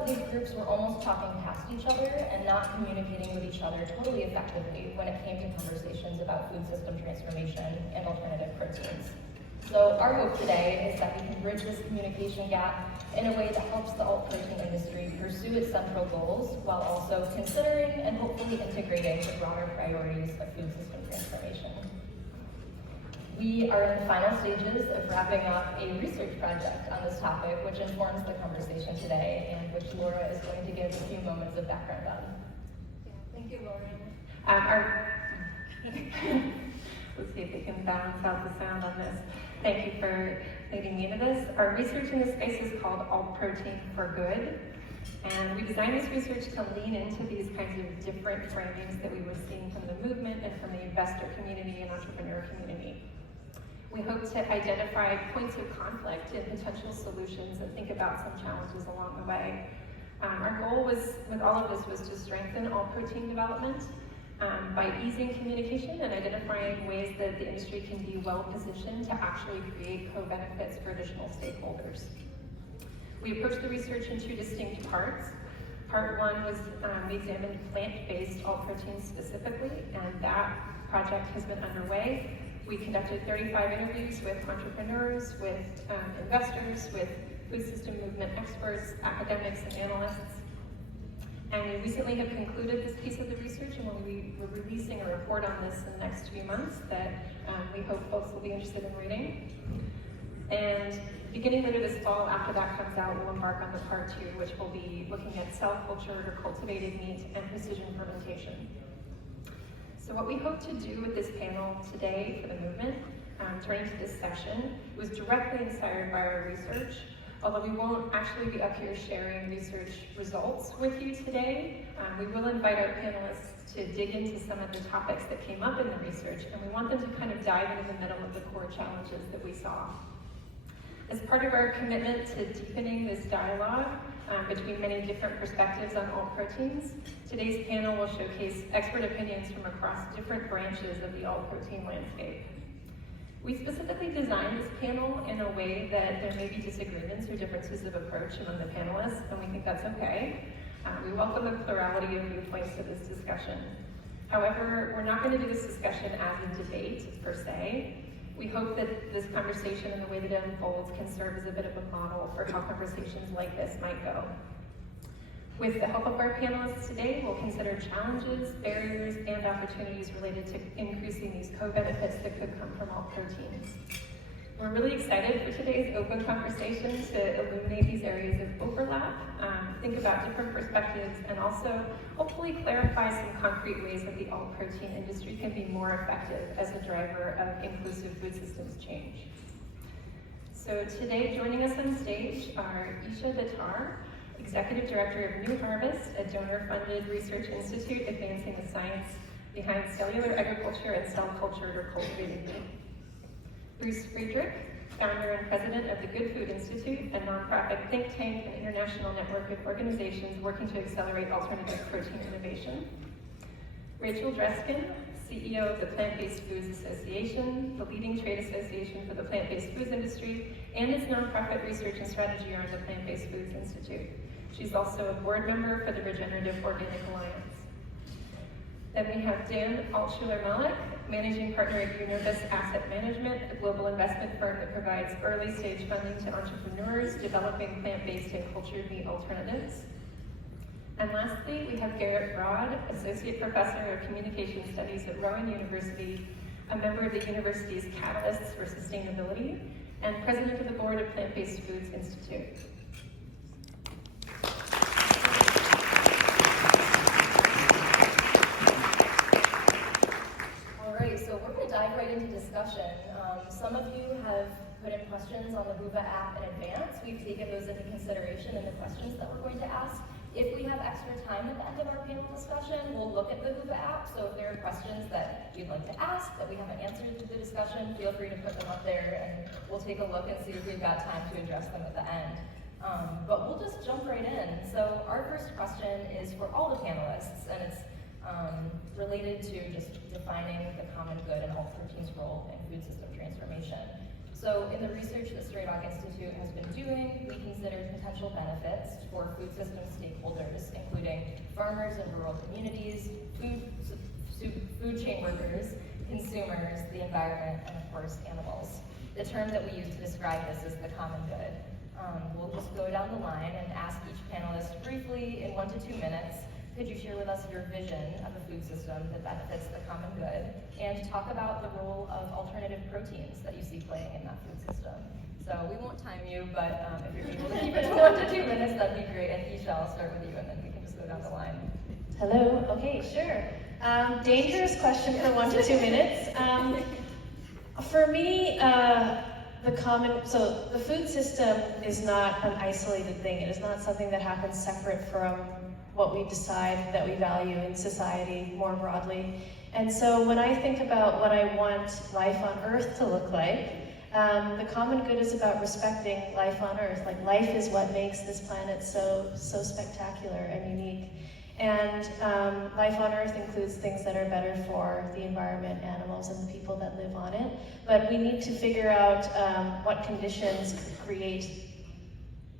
that these groups were almost talking past each other and not communicating with each other totally effectively when it came to conversations about food system transformation and alternative proteins. So our hope today is that we can bridge this communication gap in a way that helps the alt protein industry pursue its central goals while also considering and hopefully integrating the broader priorities of food system transformation. We are in the final stages of wrapping up a research project on this topic, which informs the conversation today and which Laura is going to give a few moments of background on. Yeah, thank you, Lauren. Let's see if we can balance out the sound on this. Thank you for leading me into this. Our research in this space is called Alt Protein for Good. And we designed this research to lean into these kinds of different framings that we were seeing from the movement and from the investor community and entrepreneur community. We hope to identify points of conflict and potential solutions and think about some challenges along the way. Our goal was, with all of this, was to strengthen alt protein development by easing communication and identifying ways that the industry can be well positioned to actually create co-benefits for additional stakeholders. We approached the research in two distinct parts. Part one was we examined plant-based alt proteins specifically, and that project has been underway. We conducted 35 interviews with entrepreneurs, with investors, with food system movement experts, academics, and analysts. And we recently have concluded this piece of the research, and we're releasing a report on this in the next few months that we hope folks will be interested in reading. And beginning later this fall, after that comes out, we'll embark on the part two, which will be looking at cell-cultured or cultivated meat and precision fermentation. So what we hope to do with this panel today for the movement, turning to this session, was directly inspired by our research. Although we won't actually be up here sharing research results with you today, we will invite our panelists to dig into some of the topics that came up in the research, and we want them to kind of dive into the middle of the core challenges that we saw. As part of our commitment to deepening this dialogue between many different perspectives on alt proteins, today's panel will showcase expert opinions from across different branches of the alt protein landscape. We specifically designed this panel in a way that there may be disagreements or differences of approach among the panelists, and we think that's okay. We welcome a plurality of viewpoints to this discussion. However, we're not going to do this discussion as a debate, per se. We hope that this conversation and the way that it unfolds can serve as a bit of a model for how conversations like this might go. With the help of our panelists today, we'll consider challenges, barriers, and opportunities related to increasing these co-benefits that could come from alt proteins. We're really excited for today's open conversation to illuminate these areas of overlap, think about different perspectives, and also hopefully clarify some concrete ways that the alt protein industry can be more effective as a driver of inclusive food systems change. So today, joining us on stage are Isha Datar, Executive Director of New Harvest, a donor-funded research institute advancing the science behind cellular agriculture and cell-cultured or cultivated meat. Bruce Friedrich, founder and president of the Good Food Institute, a nonprofit think tank and international network of organizations working to accelerate alternative protein innovation. Rachel Dreskin, CEO of the Plant-Based Foods Association, the leading trade association for the plant-based foods industry, and its nonprofit research and strategy arm, the Plant-Based Foods Institute. She's also a board member for the Regenerative Organic Alliance. Then we have Dan Altschuler, managing partner at Unovis Asset Management, a global investment firm that provides early-stage funding to entrepreneurs developing plant-based and cultured meat alternatives. And lastly, we have Garret, Associate Professor of Communication Studies at Rowan University, a member of the university's Catalysts for Sustainability, and president of the board of Plant-Based Foods Institute. Dive right into discussion. Some of you have put in questions on the AVA app in advance. We've taken those into consideration in the questions that we're going to ask. If we have extra time at the end of our panel discussion, we'll look at the AVA app. So if there are questions that you'd like to ask that we haven't answered through the discussion, feel free to put them up there and we'll take a look and see if we've got time to address them at the end. But we'll just jump right in. So our first question is for all the panelists, and it's related to just defining the common good and alt protein's role in food system transformation. So in the research that Stray Dog Institute has been doing, we considered potential benefits for food system stakeholders, including farmers in rural communities, food chain workers, consumers, the environment, and of course, animals. The term that we use to describe this is the common good. We'll just go down the line and ask each panelist briefly, in 1 to 2 minutes, could you share with us your vision of a food system that benefits the common good, and talk about the role of alternative proteins that you see playing in that food system. So we won't time you, but if you're able to keep it to 1 to 2 minutes, that'd be great. And Isha, I'll start with you, and then we can just go down the line. Hello, okay, sure. Dangerous question for 1 to 2 minutes. For me, so the food system is not an isolated thing. It is not something that happens separate from what we decide that we value in society more broadly. And so when I think about what I want life on Earth to look like, the common good is about respecting life on Earth. Like, life is what makes this planet so spectacular and unique. And life on Earth includes things that are better for the environment, animals, and the people that live on it. But we need to figure out what conditions could create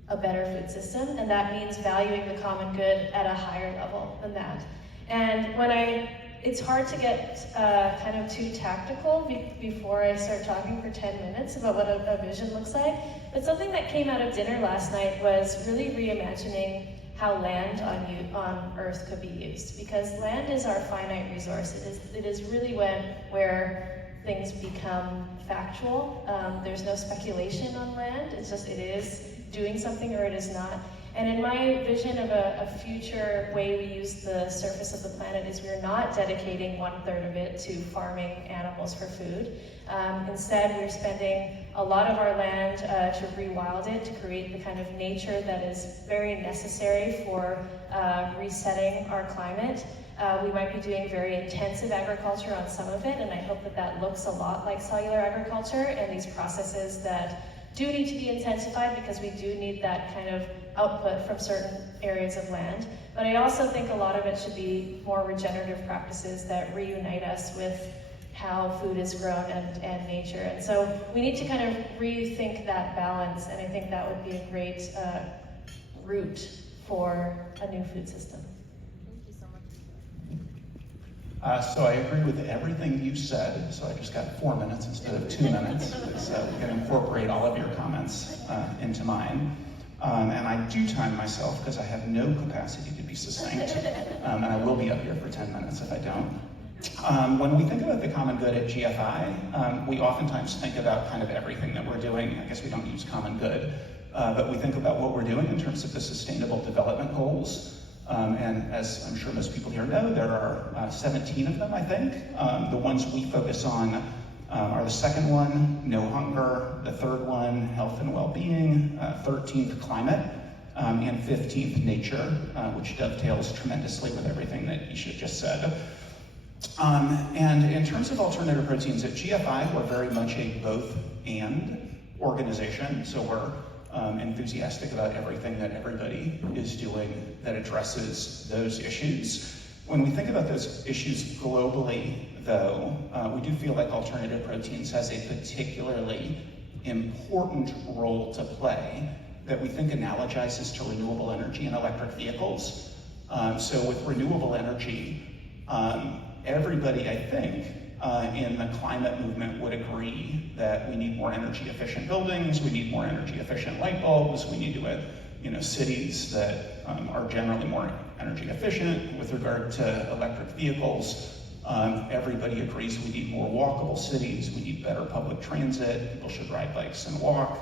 a better food system, and that means valuing the common good at a higher level than that. And it's hard to get kind of too tactical before I start talking for 10 minutes about what a vision looks like. But something that came out of dinner last night was really reimagining how land on Earth could be used, because land is our finite resource. It is really where things become factual. There's no speculation on land. It is doing something or it is not. And in my vision of a future way we use the surface of the planet is we're not dedicating 1/3 of it to farming animals for food. Instead, we're spending a lot of our land to rewild it, to create the kind of nature that is very necessary for resetting our climate. We might be doing very intensive agriculture on some of it, and I hope that looks a lot like cellular agriculture and these processes that do need to be intensified, because we do need that kind of output from certain areas of land. But I also think a lot of it should be more regenerative practices that reunite us with how food is grown and nature. And so we need to kind of rethink that balance, and I think that would be a great route for a new food system. Thank you so much. So I agree with everything you said, so I just got 4 minutes instead of 2 minutes. So we can incorporate all of your comments into mine. And I do time myself because I have no capacity to be succinct, and I will be up here for 10 minutes if I don't. When we think about the common good at GFI, we oftentimes think about kind of everything that we're doing. I guess we don't use common good, but we think about what we're doing in terms of the Sustainable Development Goals. And as I'm sure most people here know, there are 17 of them, I think. The ones we focus on are the second one, no hunger, the third one, health and well-being, 13th, climate, and 15th, nature, which dovetails tremendously with everything that Isha just said. And in terms of alternative proteins at GFI, we're very much a both-and organization, so we're enthusiastic about everything that everybody is doing that addresses those issues. When we think about those issues globally, though, we do feel like alternative proteins has a particularly important role to play that we think analogizes to renewable energy and electric vehicles. So with renewable energy, everybody, I think, in the climate movement would agree that we need more energy efficient buildings, we need more energy efficient light bulbs, we need to have cities that are generally more energy efficient. With regard to electric vehicles, everybody agrees we need more walkable cities, we need better public transit, people should ride bikes and walk.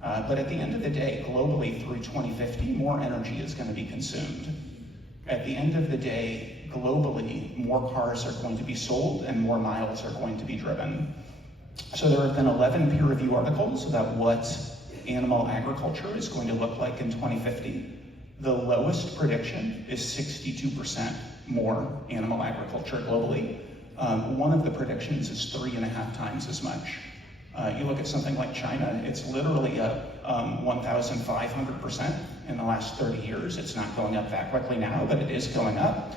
But at the end of the day, globally through 2050, more energy is going to be consumed. At the end of the day, globally, more cars are going to be sold and more miles are going to be driven. So there have been 11 peer review articles about what animal agriculture is going to look like in 2050. The lowest prediction is 62% more animal agriculture globally. One of the predictions is 3.5 times as much. You look at something like China, it's literally up 1,500% in the last 30 years. It's not going up that quickly now, but it is going up.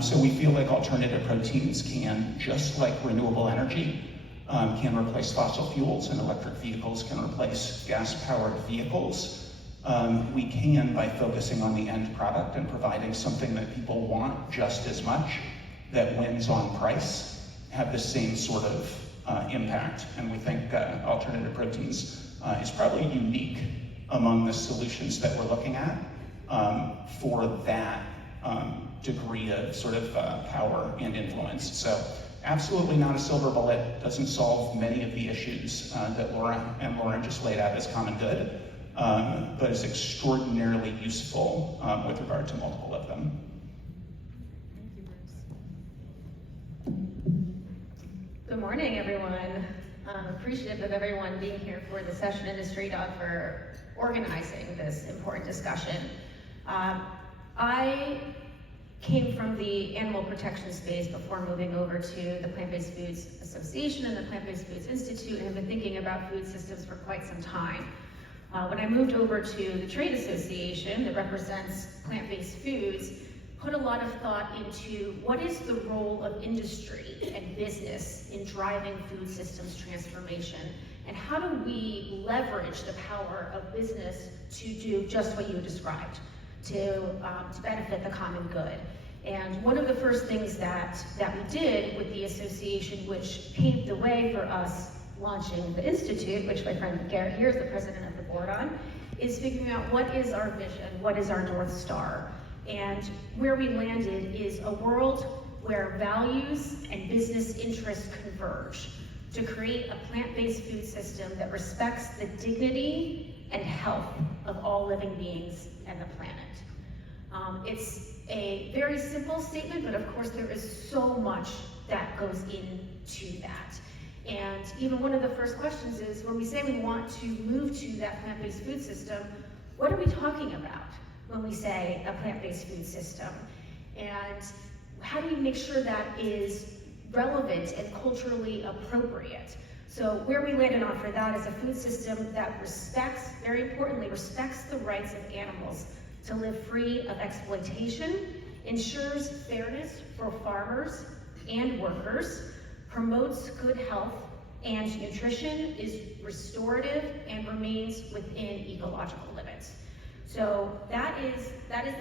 So we feel like alternative proteins can, just like renewable energy, can replace fossil fuels, and electric vehicles can replace gas-powered vehicles. We can, by focusing on the end product and providing something that people want just as much, that wins on price, have the same sort of impact. And we think alternative proteins is probably unique among the solutions that we're looking at for that degree of sort of power and influence. So absolutely not a silver bullet, doesn't solve many of the issues that Laura and Lauren just laid out as common good, but is extraordinarily useful with regard to multiple of them. Thank you, Bruce. Good morning, everyone. I'm appreciative of everyone being here for the session and to Stray Dog for organizing this important discussion. I came from the animal protection space before moving over to the Plant-Based Foods Association and the Plant-Based Foods Institute, and have been thinking about food systems for quite some time. When I moved over to the trade association that represents plant-based foods, put a lot of thought into what is the role of industry and business in driving food systems transformation, and how do we leverage the power of business to do just what you described, to benefit the common good. And one of the first things that we did with the association, which paved the way for us launching the Institute, which my friend Garret here is the president of the board on, is figuring out what is our vision, what is our North Star. And where we landed is a world where values and business interests converge to create a plant-based food system that respects the dignity and health of all living beings and the planet. It's a very simple statement, but of course there is so much that goes into that. And even one of the first questions is, when we say we want to move to that plant-based food system, what are we talking about when we say a plant-based food system? And how do we make sure that is relevant and culturally appropriate? So where we landed on for that is a food system that respects, very importantly, respects the rights of animals to live free of exploitation, ensures fairness for farmers and workers, promotes good health and nutrition, is restorative, and remains within ecological limits. So that is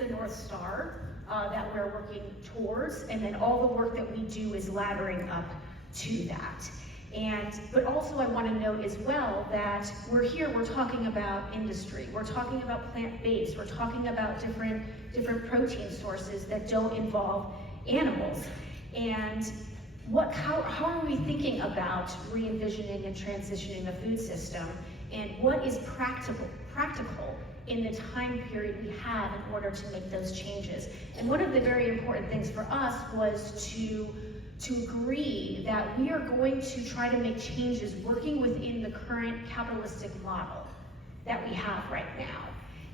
the North Star that we're working towards, and then all the work that we do is laddering up to that. But also I want to note as well that we're talking about industry, we're talking about plant-based, we're talking about different protein sources that don't involve animals. And how are we thinking about re-envisioning and transitioning the food system, and what is practical in the time period we have in order to make those changes? And one of the very important things for us was to agree that we are going to try to make changes working within the current capitalistic model that we have right now.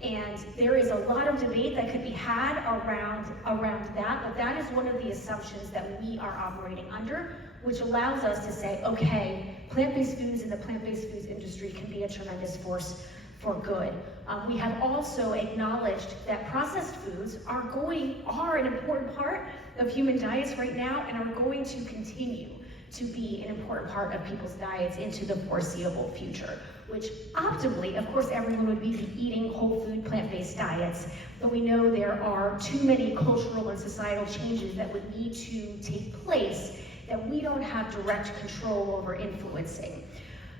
And there is a lot of debate that could be had around that, but that is one of the assumptions that we are operating under, which allows us to say, okay, plant-based foods and the plant-based foods industry can be a tremendous force for good. We have also acknowledged that processed foods are an important part of human diets right now, and are going to continue to be an important part of people's diets into the foreseeable future, which optimally, of course, everyone would be eating whole food plant-based diets, but we know there are too many cultural and societal changes that would need to take place that we don't have direct control over influencing.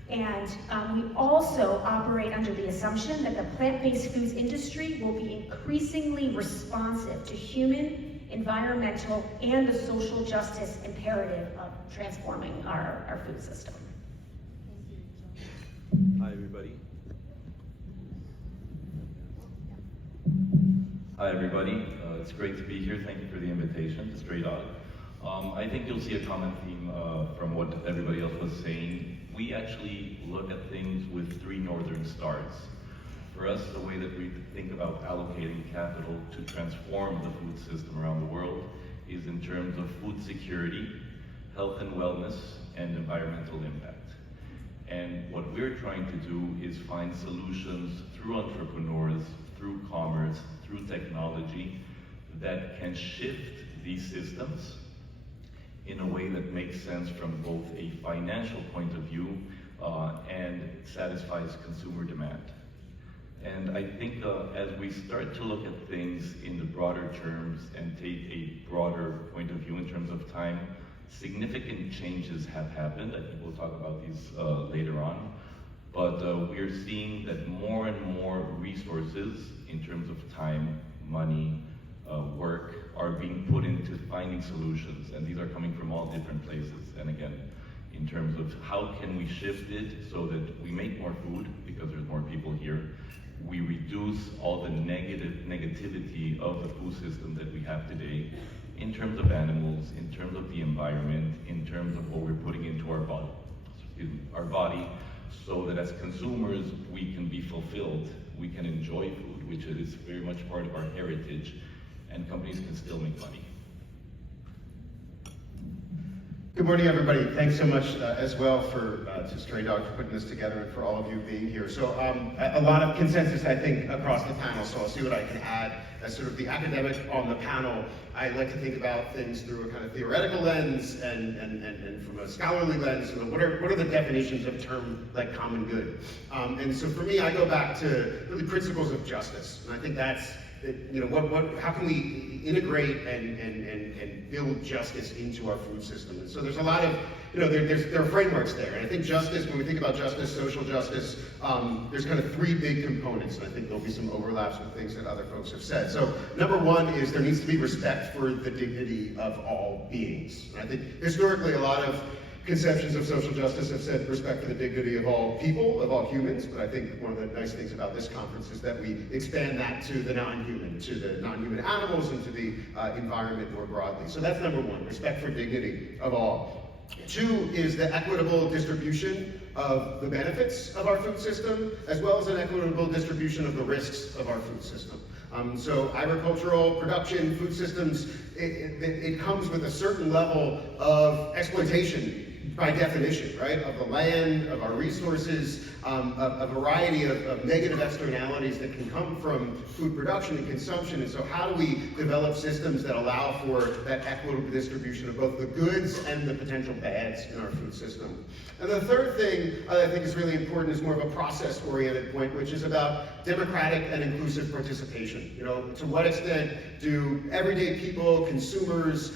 And we also operate under the assumption that the plant-based foods industry will be increasingly responsive to human, environmental, and the social justice imperative of transforming our food system. Hi, everybody. Hi, everybody. It's great to be here. Thank you for the invitation to Stray Dog. I think you'll see a common theme from what everybody else was saying. We actually look at things with 3 northern stars. For us, the way that we think about allocating capital to transform the food system around the world is in terms of food security, health and wellness, and environmental impact. And what we're trying to do is find solutions through entrepreneurs, through commerce, through technology that can shift these systems in a way that makes sense from both a financial point of view and satisfies consumer demand. And I think as we start to look at things in the broader terms and take a broader point of view in terms of time, significant changes have happened. I think we'll talk about these later on. But we are seeing that more and more resources in terms of time, money, work are being put into finding solutions. And these are coming from all different places. And again, in terms of how can we shift it so that we make more food because there's more people here, we reduce all the negativity of the food system that we have today in terms of animals, in terms of the environment, in terms of what we're putting into our body, so that as consumers we can be fulfilled, we can enjoy food, which is very much part of our heritage, and companies can still make money. Good morning, everybody. Thanks so much as well to Stray Dog for putting this together and for all of you being here. So a lot of consensus, I think, across the panel, so I'll see what I can add. As sort of the academic on the panel, I like to think about things through a kind of theoretical lens and from a scholarly lens. You know, what are the definitions of term like common good? And so for me, I go back to really principles of justice. And I think that's, you know, how can we integrate and build justice into our food system? And so there's a lot of, you know, there are frameworks there. And I think justice, when we think about justice, social justice, there's kind of three big components. And I think there'll be some overlaps with things that other folks have said. So number one is there needs to be respect for the dignity of all beings. And I think historically a lot of conceptions of social justice have said respect for the dignity of all people, of all humans, but I think one of the nice things about this conference is that we expand that to the non-human animals, and to the environment more broadly. So that's number one, respect for dignity of all. Two is the equitable distribution of the benefits of our food system, as well as an equitable distribution of the risks of our food system. So agricultural production, food systems, it comes with a certain level of exploitation by definition, right, of the land, of our resources, a variety of negative externalities that can come from food production and consumption. And so how do we develop systems that allow for that equitable distribution of both the goods and the potential bads in our food system? And the third thing I think is really important is more of a process-oriented point, which is about democratic and inclusive participation. You know, to what extent do everyday people, consumers,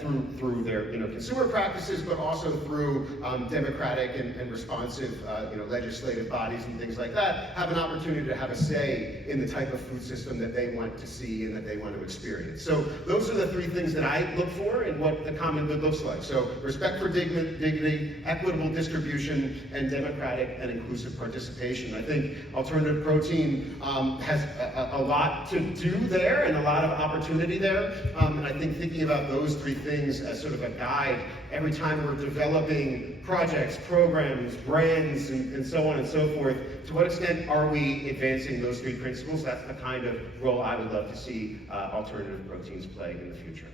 through their consumer practices, but also through democratic and responsive legislative bodies and things like that, have an opportunity to have a say in the type of food system that they want to see and that they want to experience. So those are the three things that I look for in what the common good looks like. So respect for dignity, equitable distribution, and democratic and inclusive participation. I think alternative protein has a lot to do there and a lot of opportunity there. And I think thinking about those three things as sort of a guide every time we're developing projects, programs, brands, and so on and so forth, to what extent are we advancing those three principles? That's the kind of role I would love to see alternative proteins play in the future.